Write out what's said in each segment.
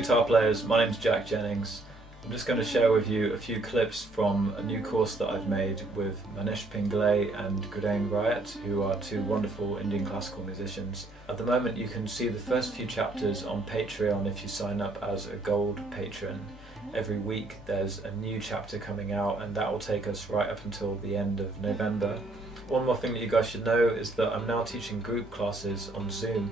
guitar players, my name's Jack Jennings. I'm just going to share with you a few clips from a new course that I've made with Manish Pingle and Gurdain Rayatt, who are two wonderful Indian classical musicians. At the moment you can see the first few chapters on Patreon if you sign up as a gold patron. Every week there's a new chapter coming out, and that will take us right up until the end of November. One more thing that you guys should know is that I'm now teaching group classes on Zoom.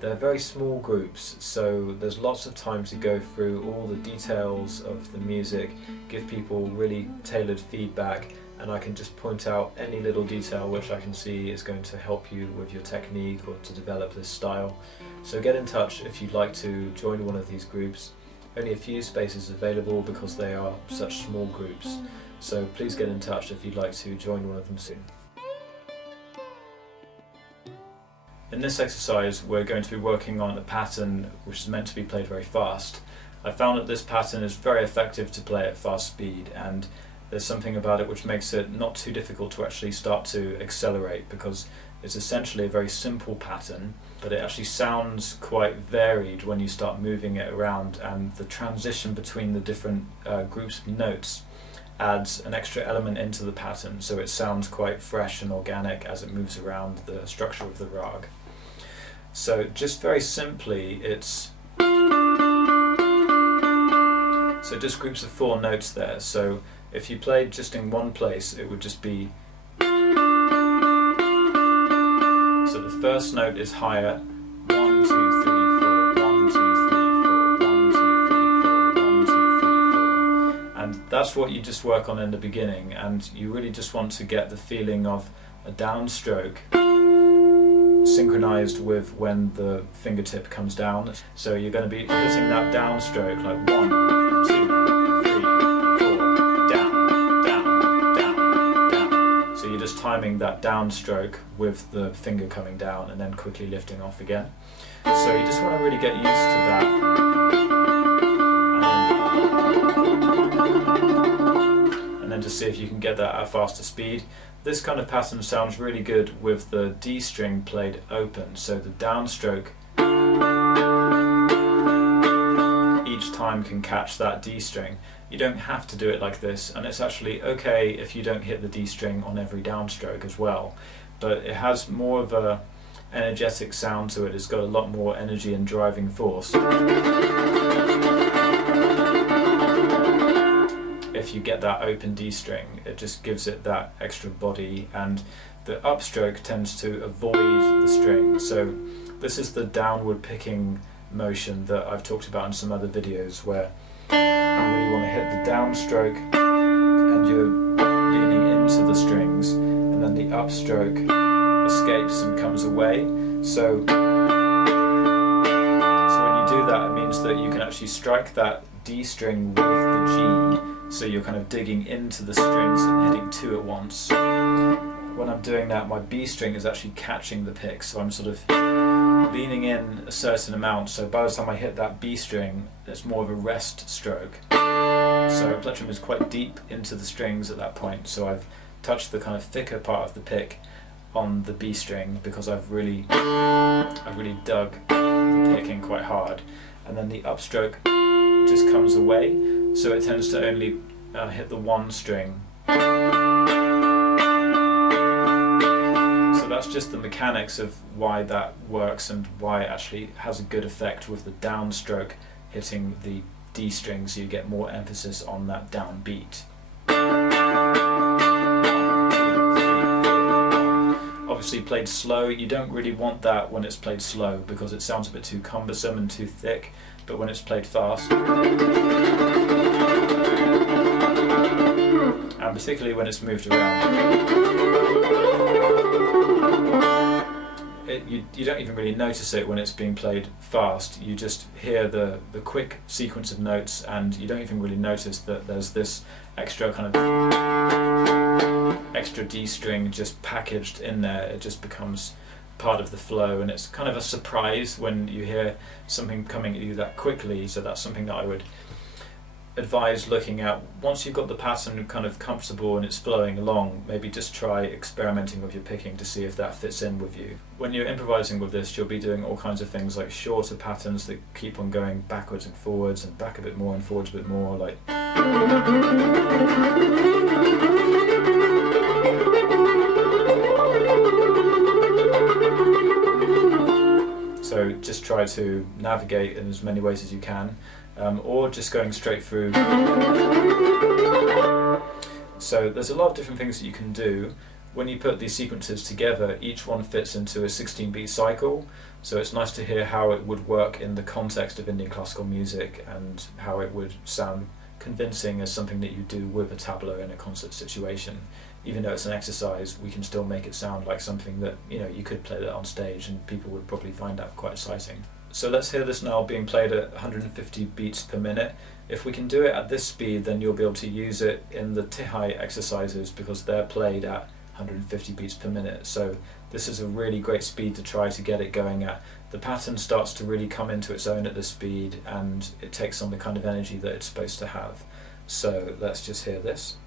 They're very small groups, so there's lots of time to go through all the details of the music, give people really tailored feedback, and I can just point out any little detail which I can see is going to help you with your technique or to develop this style. So get in touch if you'd like to join one of these groups. Only a few spaces available because they are such small groups, so please get in touch if you'd like to join one of them soon. In this exercise we're going to be working on a pattern which is meant to be played very fast. I found that this pattern is very effective to play at fast speed, and there's something about it which makes it not too difficult to actually start to accelerate, because it's essentially a very simple pattern, but it actually sounds quite varied when you start moving it around, and the transition between the different groups of notes adds an extra element into the pattern, so it sounds quite fresh and organic as it moves around the structure of the rag. So just very simply, it's just groups of 4 notes there. So if you played just in one place, it would just be, so the first note is higher, 1, 2, 3, 4, 1, 2, 3, 4, 1, 2, 3, 4, 1, 2, 3, 4. And that's what you just work on in the beginning, and you really just want to get the feeling of a downstroke synchronized with when the fingertip comes down. So you're going to be hitting that downstroke like 1, 2, 3, 4, down, down, down, down. So you're just timing that downstroke with the finger coming down and then quickly lifting off again. So you just want to really get used to that. And then just see if you can get that at a faster speed. This kind of pattern sounds really good with the D string played open, so the downstroke each time can catch that D string. You don't have to do it like this, and it's actually okay if you don't hit the D string on every downstroke as well, but it has more of a energetic sound to it. It's got a lot more energy and driving force if you get that open D string. It just gives it that extra body, and the upstroke tends to avoid the string. So this is the downward picking motion that I've talked about in some other videos, where you really want to hit the downstroke and you're leaning into the strings, and then the upstroke escapes and comes away. So when you do that, it means that you can actually strike that D string with the G. So you're kind of digging into the strings and hitting 2 at once. When I'm doing that, my B string is actually catching the pick, so I'm sort of leaning in a certain amount, so by the time I hit that B string, it's more of a rest stroke. So a plectrum is quite deep into the strings at that point, so I've touched the kind of thicker part of the pick on the B string because I've really dug the pick in quite hard. And then the upstroke just comes away, so it tends to only hit the 1 string. So that's just the mechanics of why that works and why it actually has a good effect with the downstroke hitting the D string, so you get more emphasis on that downbeat. Obviously played slow, you don't really want that when it's played slow because it sounds a bit too cumbersome and too thick, but when it's played fast, and particularly when it's moved around, you don't even really notice it when it's being played fast. You just hear the quick sequence of notes, and you don't even really notice that there's this extra kind of extra D string just packaged in there. It just becomes part of the flow, and it's kind of a surprise when you hear something coming at you that quickly. So that's something that I would advise looking at, once you've got the pattern kind of comfortable and it's flowing along, maybe just try experimenting with your picking to see if that fits in with you. When you're improvising with this, you'll be doing all kinds of things like shorter patterns that keep on going backwards and forwards and back a bit more and forwards a bit more, like so just try to navigate in as many ways as you can. Or just going straight through. So there's a lot of different things that you can do. When you put these sequences together, each one fits into a 16-beat cycle, so it's nice to hear how it would work in the context of Indian classical music and how it would sound convincing as something that you do with a tableau in a concert situation. Even though it's an exercise, we can still make it sound like something that, you know, you could play that on stage and people would probably find that quite exciting. So let's hear this now being played at 150 beats per minute. If we can do it at this speed, then you'll be able to use it in the tihai exercises because they're played at 150 beats per minute. So this is a really great speed to try to get it going at. The pattern starts to really come into its own at this speed and it takes on the kind of energy that it's supposed to have. So let's just hear this.